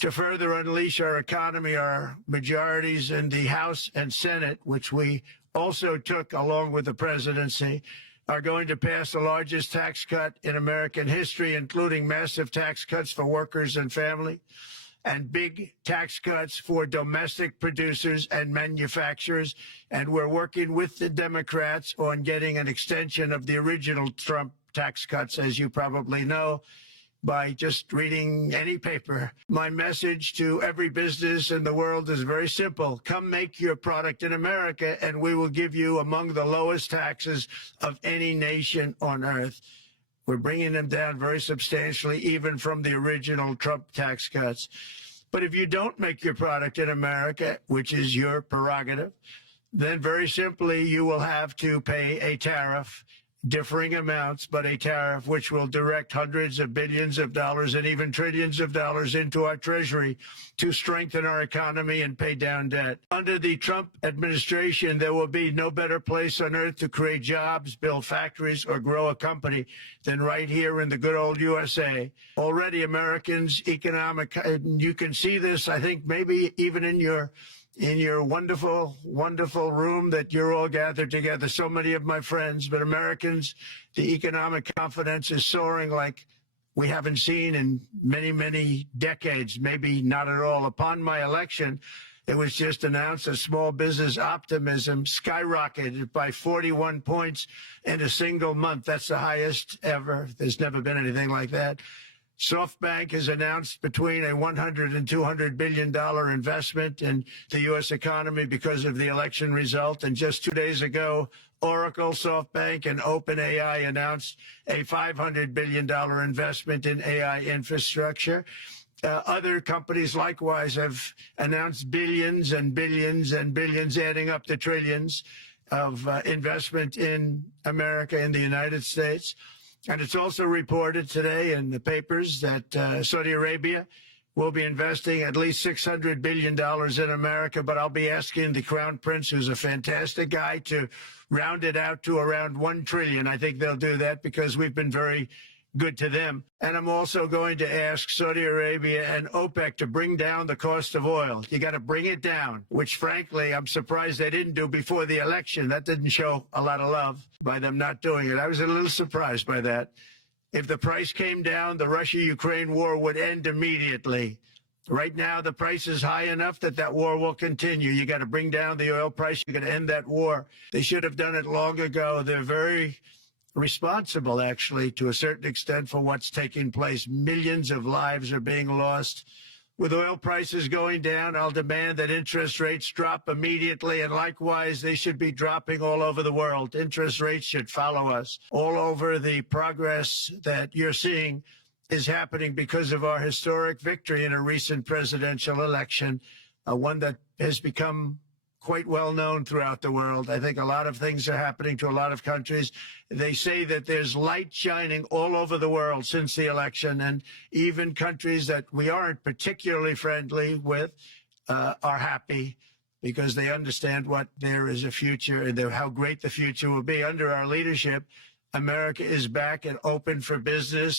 To further unleash our economy, our majorities in the House and Senate, which we also took along with the presidency, are going to pass the largest tax cut in American history, including massive tax cuts for workers and family, and big tax cuts for domestic producers and manufacturers. And we're working with the Democrats on getting an extension of the original Trump tax cuts, as you probably know, by just reading any paper. My message to every business in the world is very simple. Come make your product in America, and we will give you among the lowest taxes of any nation on earth. We're bringing them down very substantially, even from the original Trump tax cuts. But if you don't make your product in America, which is your prerogative, then very simply you will have to pay a tariff, differing amounts, but a tariff which will direct hundreds of billions of dollars and even trillions of dollars into our treasury to strengthen our economy and pay down debt. Under the Trump administration, there will be no better place on earth to create jobs, build factories, or grow a company than right here in the good old USA. Already Americans' economic, you can see this, I think, maybe even in your wonderful, wonderful room that you're all gathered together, so many of my friends. But Americans, the economic confidence is soaring like we haven't seen in many, many decades, maybe not at all. Upon my election, it was just announced that small business optimism skyrocketed by 41 points in a single month. That's the highest ever. There's never been anything like that. SoftBank has announced between a $100 and $200 billion investment in the U.S. economy because of the election result. And just 2 days ago, Oracle, SoftBank, and OpenAI announced a $500 billion investment in AI infrastructure. Other companies likewise have announced billions and billions and billions, adding up to trillions of investment in America, in the United States. And it's also reported today in the papers that Saudi Arabia will be investing at least $600 billion in America. But I'll be asking the Crown Prince, who's a fantastic guy, to round it out to around $1 trillion. I think they'll do that because we've been very good to them. And I'm also going to ask Saudi Arabia and OPEC to bring down the cost of oil. You got to bring it down, which frankly, I'm surprised they didn't do before the election. That didn't show a lot of love by them not doing it. I was a little surprised by that. If the price came down, the Russia-Ukraine war would end immediately. Right now, the price is high enough that that war will continue. You got to bring down the oil price. You got to end that war. They should have done it long ago. They're very responsible, actually, to a certain extent, for what's taking place. Millions of lives are being lost. With oil prices going down, I'll demand that interest rates drop immediately, and likewise, they should be dropping all over the world. Interest rates should follow us. All over, the progress that you're seeing is happening because of our historic victory in a recent presidential election, one that has become quite well known throughout the world. I think a lot of things are happening to a lot of countries. They say that there's light shining all over the world since the election, and even countries that we aren't particularly friendly with are happy because they understand what there is a future and how great the future will be. Under our leadership, America is back and open for business.